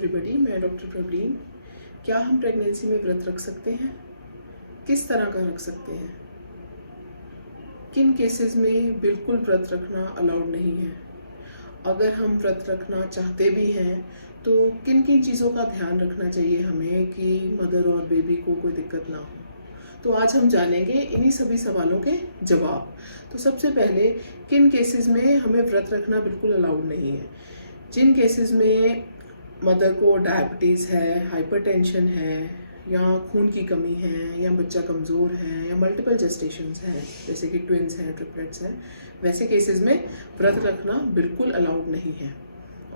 Everybody, मैं doctor Praveen. क्या हम प्रेगनेंसी में व्रत रख सकते हैं? किस तरह का रख सकते हैं? किन केसेस में बिल्कुल व्रत रखना अलाउड नहीं है? अगर हम व्रत रखना चाहते भी हैं तो किन किन चीज़ों का ध्यान रखना चाहिए हमें कि मदर और बेबी को कोई दिक्कत ना हो। तो आज हम जानेंगे इन्हीं सभी सवालों के जवाब। तो सबसे पहले, किन केसेस में हमें व्रत रखना बिल्कुल अलाउड नहीं है? जिन केसेस में मदर को डायबिटीज़ है, हाइपरटेंशन है, या खून की कमी है, या बच्चा कमज़ोर है, या मल्टीपल जेस्टेशंस हैं, जैसे कि ट्विंस हैं, ट्रिपलेट्स हैं, वैसे केसेस में व्रत रखना बिल्कुल अलाउड नहीं है।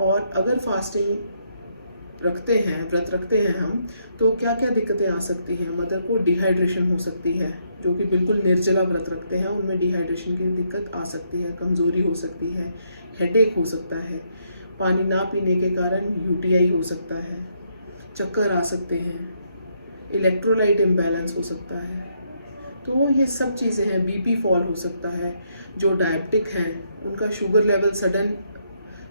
और अगर फास्टिंग रखते हैं, व्रत रखते हैं हम, तो क्या क्या दिक्कतें आ सकती हैं? मदर को डिहाइड्रेशन हो सकती है, जो कि बिल्कुल निर्जला व्रत रखते हैं उनमें डिहाइड्रेशन की दिक्कत आ सकती है, कमज़ोरी हो सकती है, हेडेक हो सकता है, पानी ना पीने के कारण यूटीआई हो सकता है, चक्कर आ सकते हैं, इलेक्ट्रोलाइट इम्बैलेंस हो सकता है। तो ये सब चीज़ें हैं। बीपी फॉल हो सकता है, जो डायबिटिक हैं उनका शुगर लेवल सडन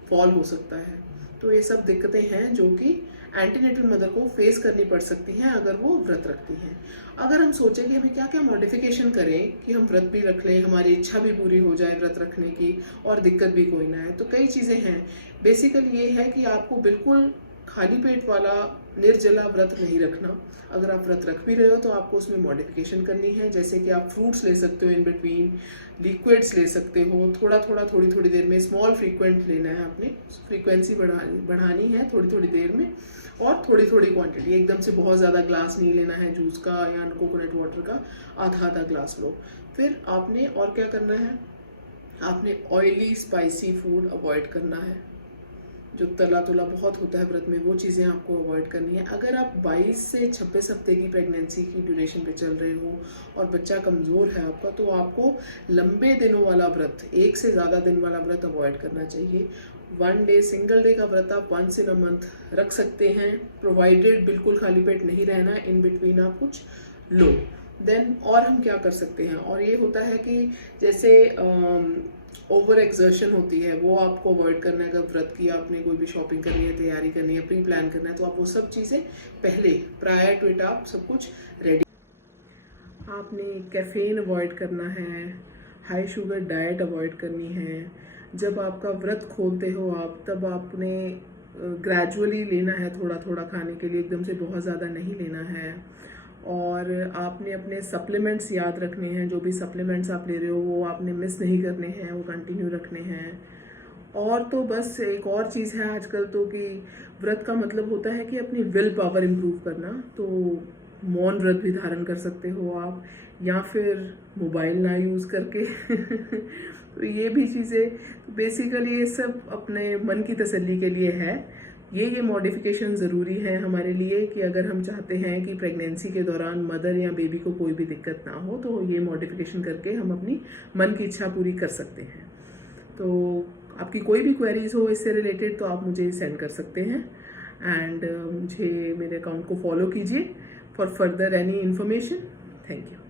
फॉल हो सकता है। तो ये सब दिक्कतें हैं जो कि एंटीनेटल मदर को फेस करनी पड़ सकती हैं अगर वो व्रत रखती हैं। अगर हम सोचें कि हमें क्या क्या मॉडिफिकेशन करें कि हम व्रत भी रख लें, हमारी इच्छा भी पूरी हो जाए व्रत रखने की और दिक्कत भी कोई ना है, तो कई चीज़ें हैं। बेसिकली ये है कि आपको बिल्कुल खाली पेट वाला निर्जला व्रत नहीं रखना। अगर आप व्रत रख भी रहे हो तो आपको उसमें मॉडिफिकेशन करनी है, जैसे कि आप फ्रूट्स ले सकते हो इन बिटवीन, लिक्विड्स ले सकते हो, थोड़ा थोड़ा थोड़ी थोड़ी देर में, स्मॉल फ्रीक्वेंट लेना है, आपने फ्रीक्वेंसी बढ़ानी है थोड़ी थोड़ी देर में, और थोड़ी थोड़ी क्वांटिटी। एकदम से बहुत ज़्यादा ग्लास नहीं लेना है जूस का या कोकोनट वाटर का, आधा आधा ग्लास लो। फिर आपने और क्या करना है? आपने ऑयली स्पाइसी फूड अवॉइड करना है। जो तला तुला बहुत होता है व्रत में, वो चीज़ें आपको अवॉइड करनी है। अगर आप 22 से 26 हफ्ते की प्रेगनेंसी की ड्यूरेशन पे चल रहे हो और बच्चा कमज़ोर है आपका, तो आपको लंबे दिनों वाला व्रत, एक से ज़्यादा दिन वाला व्रत अवॉइड करना चाहिए। 1 डे, सिंगल डे का व्रत आप 1 इन अ मंथ रख सकते हैं, प्रोवाइडेड बिल्कुल खाली पेट नहीं रहना, इन बिटवीन आप कुछ लो। देन और हम क्या कर सकते हैं? और ये होता है कि जैसे ओवर एक्सर्शन होती है, वो आपको अवॉइड करना है। अगर व्रत की आपने कोई भी शॉपिंग करनी है, तैयारी करनी है, प्री प्लान करना है, तो आप वो सब चीज़ें पहले, प्रायर टू इट, आप सब कुछ रेडी। आपने कैफीन अवॉइड करना है, हाई शुगर डाइट अवॉइड करनी है। जब आपका व्रत खोलते हो आप, तब आपने ग्रेजुअली लेना है, थोड़ा थोड़ा खाने के लिए, एकदम से बहुत ज़्यादा नहीं लेना है। और आपने अपने सप्लीमेंट्स याद रखने हैं, जो भी सप्लीमेंट्स आप ले रहे हो वो आपने मिस नहीं करने हैं, वो कंटिन्यू रखने हैं। और तो बस एक और चीज़ है आजकल तो, कि व्रत का मतलब होता है कि अपनी विल पावर इम्प्रूव करना। तो मौन व्रत भी धारण कर सकते हो आप, या फिर मोबाइल ना यूज़ करके तो ये भी चीज़ें बेसिकली ये सब अपने मन की तसल्ली के लिए है। ये मॉडिफिकेशन ज़रूरी है हमारे लिए कि अगर हम चाहते हैं कि प्रेगनेंसी के दौरान मदर या बेबी को कोई भी दिक्कत ना हो, तो ये मॉडिफिकेशन करके हम अपनी मन की इच्छा पूरी कर सकते हैं। तो आपकी कोई भी क्वेरीज हो इससे रिलेटेड तो आप मुझे सेंड कर सकते हैं। एंड मुझे, मेरे अकाउंट को फॉलो कीजिए for further any information. Thank you.